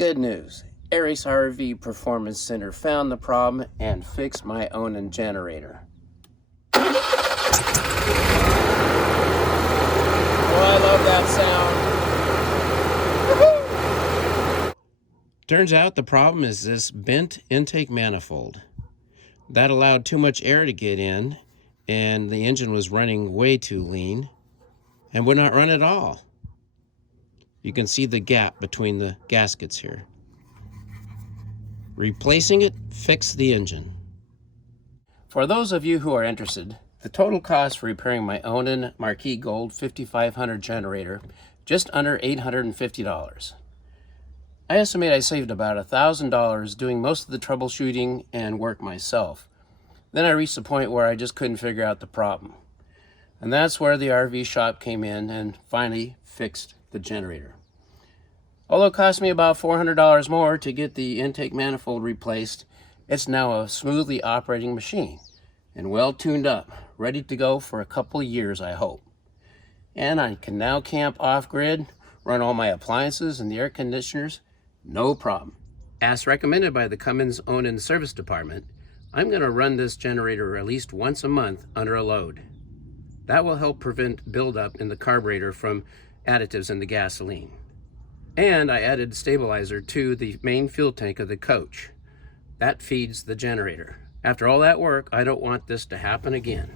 Good news. Aries RV Performance Center found the problem and fixed my Onan generator. Oh, I love that sound. Turns out the problem is this bent intake manifold. That allowed too much air to get in, and the engine was running way too lean and would not run at all. You can see the gap between the gaskets here. Replacing it fixed the engine. For those of you who are interested, the total cost for repairing my Onan Marquis Gold 5500 generator, just under $850. I estimate I saved about $1,000 doing most of the troubleshooting and work myself. Then I reached the point where I just couldn't figure out the problem. And that's where the RV shop came in and finally fixed the generator. Although it cost me about $400 more to get the intake manifold replaced, it's now a smoothly operating machine and well tuned up, ready to go for a couple of years, I hope. And I can now camp off-grid, run all my appliances and the air conditioners, no problem. As recommended by the Cummins Onan service department, I'm going to run this generator at least once a month under a load. That will help prevent buildup in the carburetor from additives in the gasoline. And I added stabilizer to the main fuel tank of the coach. That feeds the generator. After all that work, I don't want this to happen again.